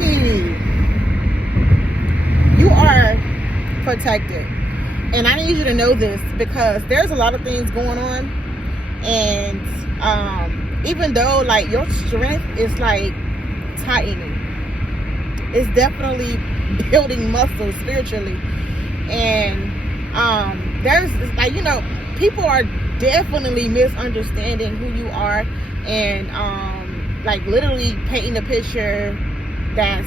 me, you are protected. And I need you to know this because there's a lot of things going on. And even though like your strength is like tightening, it's definitely building muscle spiritually. And there's like, you know, people are definitely misunderstanding who you are, and like literally painting a picture that's,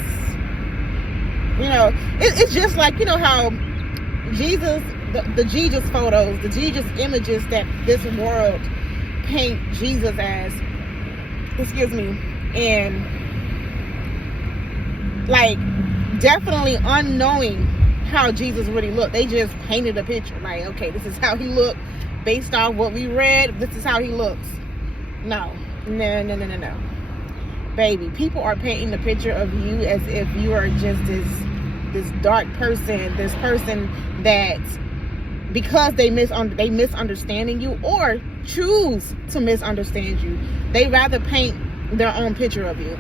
you know, it's just like, you know, how Jesus, the Jesus photos, the Jesus images that this world paint Jesus as, excuse me, and like definitely unknowing how Jesus really looked. They just painted a picture like, okay, this is how he looked based off what we read. This is how he looks. No. Baby, people are painting a picture of you as if you are just this dark person, this person that because they misunderstanding you or choose to misunderstand you, they rather paint their own picture of you.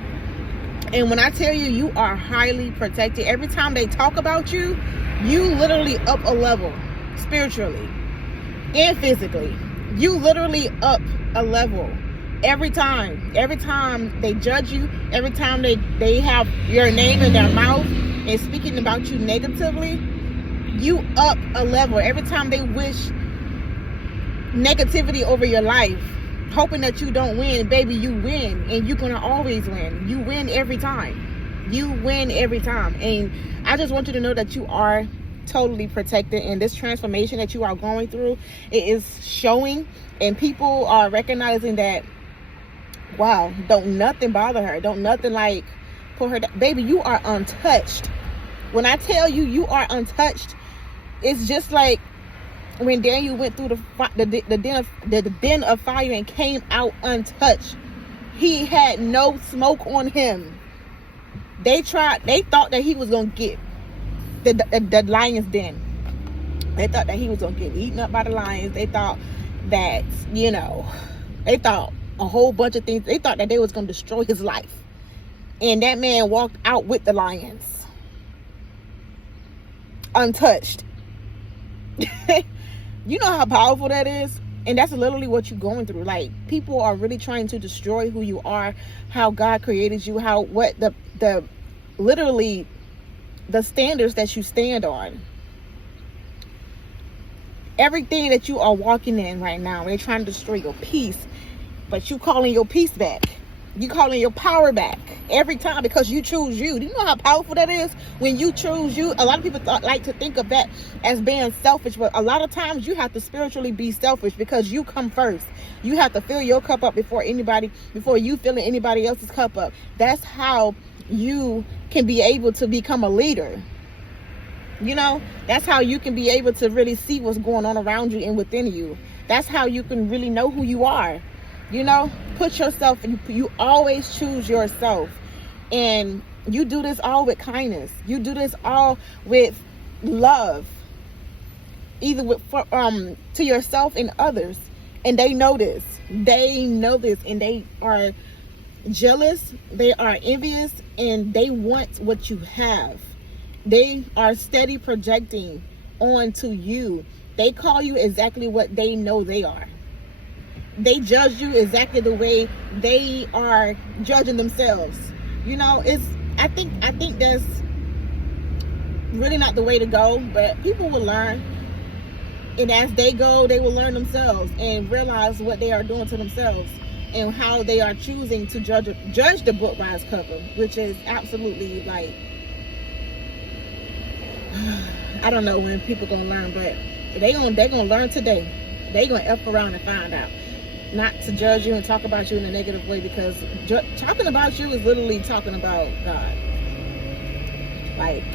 And when I tell you, you are highly protected. Every time they talk about you, you literally up a level spiritually and physically. You literally up a level every time they judge you, every time they have your name in their mouth and speaking about you negatively, you up a level. Every time they wish negativity over your life, hoping that you don't win, baby, you win, and you're gonna always win. You win every time. You win every time. And I just want you to know that you are totally protected, and this transformation that you are going through, it is showing, and people are recognizing that, wow, don't nothing bother her, don't nothing like put her down. Baby, you are untouched. When I tell you, you are untouched, it's just like when Daniel went through the den of fire and came out untouched. He had no smoke on him. They thought that he was gonna get the lion's den. They thought that he was gonna get eaten up by the lions. They thought that, you know, they thought a whole bunch of things. They thought that they was gonna destroy his life. And that man walked out with the lions, untouched. You know how powerful that is? And that's literally what you're going through. Like, people are really trying to destroy who you are, how God created you, what the literally the standards that you stand on. Everything that you are walking in right now, they're trying to destroy your peace, but you calling your peace back. You calling your power back every time because you choose you. Do you know how powerful that is? When you choose you, a lot of people like to think of that as being selfish, but a lot of times you have to spiritually be selfish because you come first. You have to fill your cup up before you filling anybody else's cup up. That's how you can be able to become a leader. You know, that's how you can be able to really see what's going on around you and within you. That's how you can really know who you are. You know, put yourself, you always choose yourself, and you do this all with kindness. You do this all with love, either to yourself and others. And they know this. They know this, and they are jealous. They are envious, and they want what you have. They are steady projecting onto you. They call you exactly what they know they are. They judge you exactly the way they are judging themselves. You know, I think that's really not the way to go, but people will learn. And as they go, they will learn themselves and realize what they are doing to themselves and how they are choosing to judge the book by its cover, which is absolutely like, I don't know when people gonna learn, but they're gonna learn today. They're gonna F around and find out. Not to judge you and talk about you in a negative way, because talking about you is literally talking about God. Like,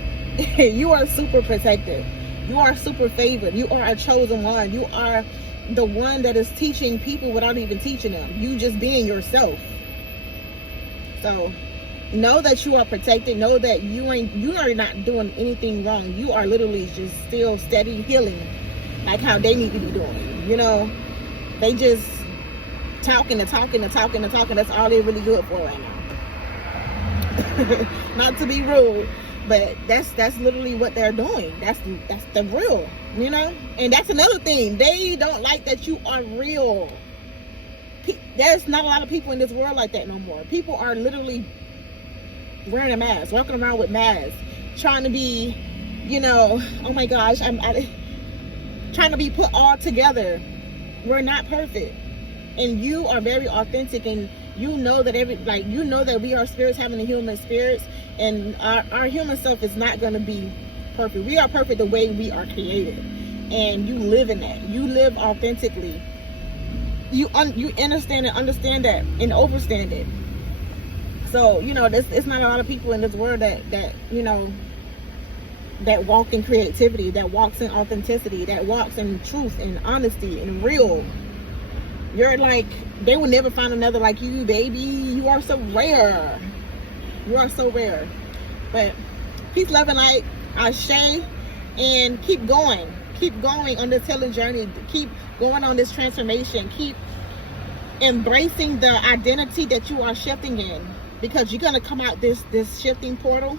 you are super protected. You are super favored. You are a chosen one. You are the one that is teaching people without even teaching them. You just being yourself. So know that you are protected. Know that you are not doing anything wrong. You are literally just still steady healing, like how they need to be doing. You know, they just talking. That's all they're really good for right now. Not to be rude, but that's literally what they're doing. That's the real, you know. And that's another thing. They don't like that you are real. There's not a lot of people in this world like that no more. People are literally wearing a mask, walking around with masks, trying to be, you know, oh my gosh, trying to be put all together. We're not perfect, and you are very authentic, and you know that you know that we are spirits having a human spirits, and our human self is not going to be perfect. We are perfect the way we are created, and you live in that. You live authentically. You understand that and overstand it. So, you know, it's not a lot of people in this world that you know, that walk in creativity, that walks in authenticity, that walks in truth and honesty and real. You're like, they will never find another like you, baby. You are so rare. You are so rare. But peace, love, and light. Ashe, and keep going. Keep going on this healing journey. Keep going on this transformation. Keep embracing the identity that you are shifting in, because you're gonna come out this shifting portal.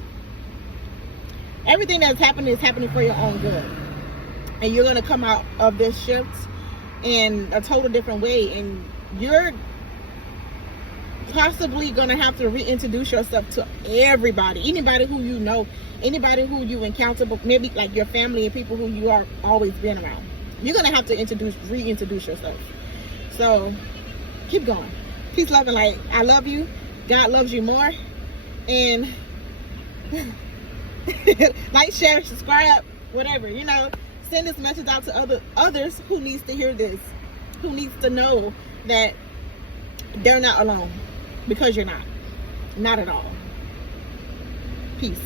Everything that's happening is happening for your own good, and you're gonna come out of this shift in a total different way, and you're possibly gonna have to reintroduce yourself to anybody who you know, anybody who you encounter, but maybe like your family and people who you are always been around. You're gonna have to reintroduce yourself. So keep going. Peace, love, and light. I love you. God loves you more. And like, share, subscribe, whatever, you know. Send this message out to others who needs to hear this, who needs to know that they're not alone, because you're not at all. Peace.